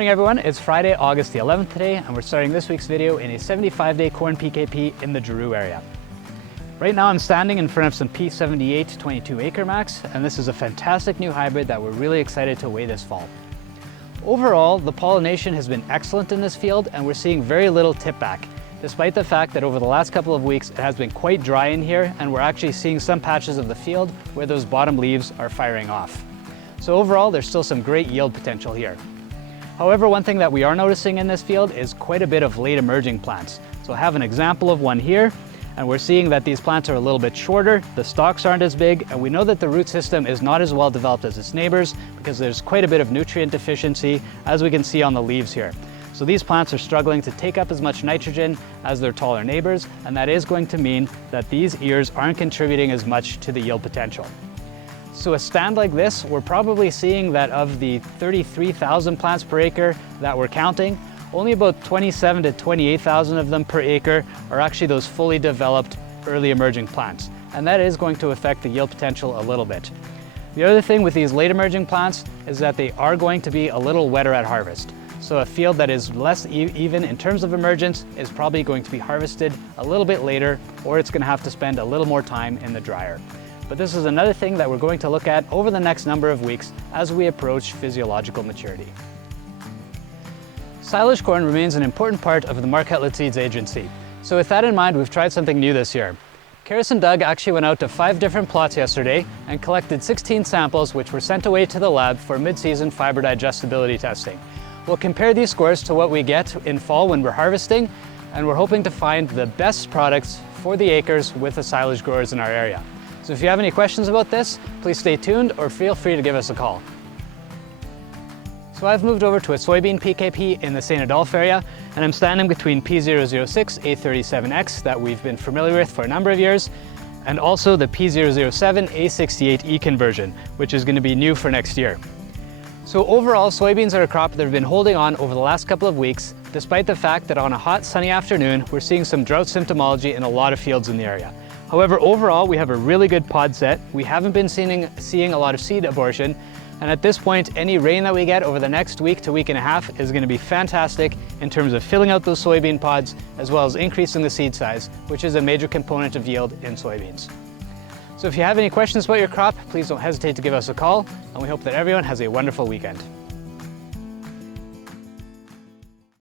Morning everyone, it's Friday, August the 11th today, and we're starting this week's video in a 75-day corn PKP in the Giroux area. Right now I'm standing in front of some P78 22 acre max, and this is a fantastic new hybrid that we're really excited to weigh this fall. Overall, the pollination has been excellent in this field, and we're seeing very little tip back, despite the fact that over the last couple of weeks it has been quite dry in here, and we're actually seeing some patches of the field where those bottom leaves are firing off. So overall, there's still some great yield potential here. However, one thing that we are noticing in this field is quite a bit of late emerging plants. So I have an example of one here, and we're seeing that these plants are a little bit shorter, the stalks aren't as big, and we know that the root system is not as well developed as its neighbors because there's quite a bit of nutrient deficiency, as we can see on the leaves here. So these plants are struggling to take up as much nitrogen as their taller neighbors, and that is going to mean that these ears aren't contributing as much to the yield potential. So a stand like this, we're probably seeing that of the 33,000 plants per acre that we're counting, only about 27 to 28,000 of them per acre are actually those fully developed early emerging plants. And that is going to affect the yield potential a little bit. The other thing with these late emerging plants is that they are going to be a little wetter at harvest. So a field that is less even in terms of emergence is probably going to be harvested a little bit later, or it's going to have to spend a little more time in the dryer. But this is another thing that we're going to look at over the next number of weeks as we approach physiological maturity. Silage corn remains an important part of the Mark Outlet Seeds agency. So with that in mind, we've tried something new this year. Karis and Doug actually went out to 5 different plots yesterday and collected 16 samples which were sent away to the lab for mid-season fiber digestibility testing. We'll compare these scores to what we get in fall when we're harvesting, and we're hoping to find the best products for the acres with the silage growers in our area. So if you have any questions about this, please stay tuned or feel free to give us a call. So I've moved over to a soybean PKP in the St. Adolphe area, and I'm standing between P006 A37X that we've been familiar with for a number of years, and also the P007 A68E conversion, which is going to be new for next year. So overall, soybeans are a crop that have been holding on over the last couple of weeks, despite the fact that on a hot, sunny afternoon, we're seeing some drought symptomology in a lot of fields in the area. However, overall, we have a really good pod set. We haven't been seeing a lot of seed abortion, and at this point, any rain that we get over the next week to week and a half is going to be fantastic in terms of filling out those soybean pods, as well as increasing the seed size, which is a major component of yield in soybeans. So if you have any questions about your crop, please don't hesitate to give us a call, and we hope that everyone has a wonderful weekend.